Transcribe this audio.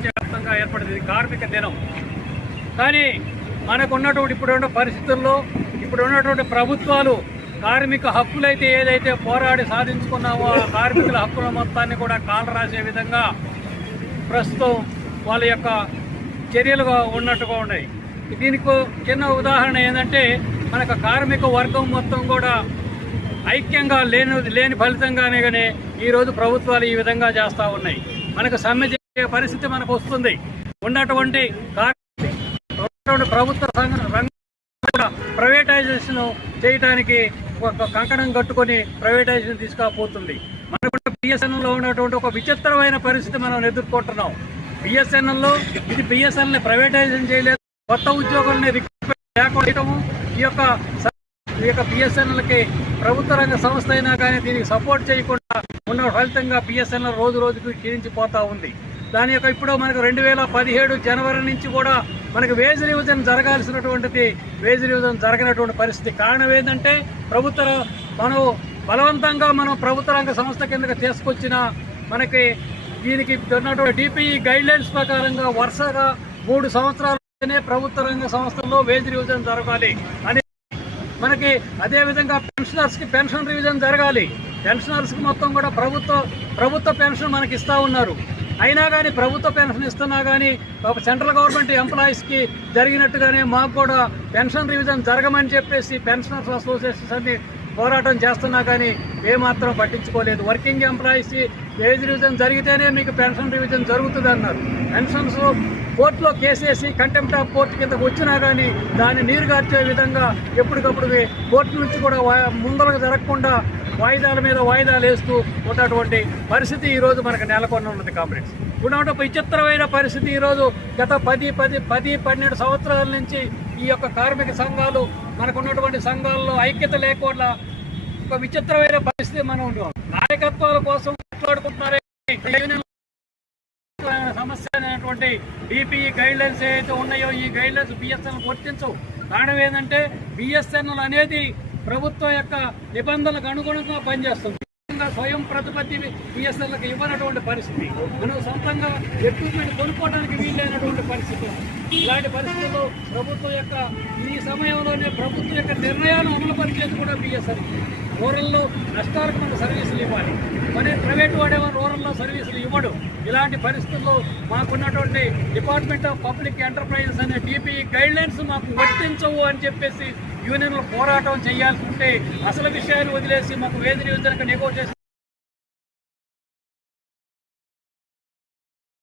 ప్రపంచవ్యాప్తంగా ఏర్పడింది కార్మిక దినం. కానీ మనకున్నటువంటి ఇప్పుడున్న పరిస్థితుల్లో ఇప్పుడున్నటువంటి ప్రభుత్వాలు కార్మిక హక్కులైతే ఏదైతే పోరాడి సాధించుకున్నామో ఆ కార్మికుల హక్కుల మొత్తాన్ని కూడా కాలరాసే విధంగా ప్రస్తుతం వాళ్ళ యొక్క చర్యలుగా ఉన్నట్టుగా ఉన్నాయి. దీనికి చిన్న ఉదాహరణ ఏంటంటే మనకు కార్మిక వర్గం మొత్తం కూడా ఐక్యంగా లేని ఫలితంగానే కానీ ఈరోజు ప్రభుత్వాలు ఈ విధంగా చేస్తూ ఉన్నాయి. మనకు సమ్మె చేసే పరిస్థితి మనకు వస్తుంది. ఉన్నటువంటి ప్రభుత్వ రంగం ప్రైవేటైజేషన్ చేయడానికి ఒక కంకణం కట్టుకొని ప్రైవేటైజేషన్ తీసుకుపోతుంది. మనకు బిఎస్ఎన్ఎల్లో ఉన్నటువంటి ఒక విచిత్రమైన పరిస్థితి మనం ఎదుర్కొంటున్నాం. బిఎస్ఎన్ఎల్లో ఇది బిఎస్ఎన్ఎల్ని ప్రైవేటైజేషన్ చేయలేదు, కొత్త ఉద్యోగుల్ని లేకపోవడము, ఈ యొక్క బిఎస్ఎన్ఎల్కి ప్రభుత్వ రంగ సంస్థ అయినా కానీ దీనికి సపోర్ట్ చేయకుండా ఉన్న ఫలితంగా బిఎస్ఎన్ఎల్ రోజు రోజుకు క్షీణించిపోతూ ఉంది. దాని యొక్క ఇప్పుడు మనకు 2017 జనవరి నుంచి కూడా మనకు వేజ్ రివిజన్ జరగాల్సినటువంటిది వేజ్ రివిజన్ జరగనటువంటి పరిస్థితి. కారణం ఏంటంటే బలవంతంగా మనం ప్రభుత్వ రంగ సంస్థ కిందకి తీసుకొచ్చిన మనకి దీనికి ఉన్నటువంటి డిపిఈ గైడ్లైన్స్ ప్రకారంగా వరుసగా 3 సంవత్సరాలనే ప్రభుత్వ రంగ సంస్థల్లో వేజ్ రివిజన్ జరగాలి అని మనకి. అదేవిధంగా పెన్షనర్స్కి పెన్షన్ రివిజన్ జరగాలి. పెన్షనర్స్కి మొత్తం కూడా ప్రభుత్వ పెన్షన్ మనకి ఇస్తూ ఉన్నారు. అయినా కానీ ప్రభుత్వ పెన్షన్ ఇస్తున్నా కానీ సెంట్రల్ గవర్నమెంట్ ఎంప్లాయీస్కి జరిగినట్టుగానే మాకు కూడా పెన్షన్ రివిజన్ జరగమని చెప్పేసి పెన్షనర్స్ అసోసియేషన్స్ అన్ని పోరాటం చేస్తున్నా కానీ ఏమాత్రం పట్టించుకోలేదు. వర్కింగ్ ఎంప్లాయీస్కి వేజ్ రివిజన్ జరిగితేనే మీకు పెన్షన్ రివిజన్ జరుగుతుంది అన్నారు. పెన్షన్స్ కోర్టులో కేసేసి కంటెంప్ట్ ఆఫ్ కోర్టు కిందకు వచ్చినా కానీ దాన్ని నీరుగార్చే విధంగా ఎప్పటికప్పుడు కోర్టు నుంచి కూడా ముందరకు జరగకుండా వాయిదాల మీద వాయిదాలు వేస్తూ ఉన్నటువంటి పరిస్థితి ఈరోజు మనకు నెలకొని ఉన్నది. కామ్రేడ్స్, ఇప్పుడు విచిత్రమైన పరిస్థితి ఈరోజు గత 10-12 సంవత్సరాల నుంచి ఈ యొక్క కార్మిక సంఘాలు మనకున్నటువంటి సంఘాల్లో ఐక్యత లేకుండా ఒక విచిత్రమైన పరిస్థితి మనం ఉంటాం. నాయకత్వాల కోసం మాట్లాడుకుంటున్నారే సమస్య అనేటువంటి డిపిఈ గైడ్లైన్స్ ఏవైతే ఉన్నాయో ఈ గైడ్లైన్స్ బిఎస్ఎన్ఎల్ వర్తించవు. కారణం ఏంటంటే బిఎస్ఎన్ఎల్ అనేది ప్రభుత్వం యొక్క నిబంధనలకు అనుగుణంగా పనిచేస్తుంది. స్వయం ప్రతిపత్తి బిఎస్ఎన్ఎల్కి ఇవ్వనటువంటి పరిస్థితి, మనం సొంతంగా ఎక్విప్మెంట్ కొనుక్కోవడానికి వీలైనటువంటి పరిస్థితి. ఇలాంటి పరిస్థితుల్లో ప్రభుత్వం యొక్క ఈ సమయంలోనే ప్రభుత్వం యొక్క నిర్ణయాలు అమలు పరిచేది కూడా బిఎస్ఎన్ఎల్. రూరల్లో నష్టాలకు మనం సర్వీసులు ఇవ్వాలి, మరి ప్రైవేట్ వాడేమో రూరల్లో సర్వీసులు ఇవ్వడు. ఇలాంటి పరిస్థితుల్లో మాకున్నటువంటి డిపార్ట్మెంట్ ఆఫ్ పబ్లిక్ ఎంటర్ప్రైజెస్ అనే డిపిఈ గైడ్లైన్స్ మాకు వర్తించవు అని చెప్పేసి యూనియన్లు పోరాటం చేయాల్సి ఉంటే అసలు విషయాన్ని వదిలేసి మాకు వేజ్ రివిజన్కి నెగోషియేషన్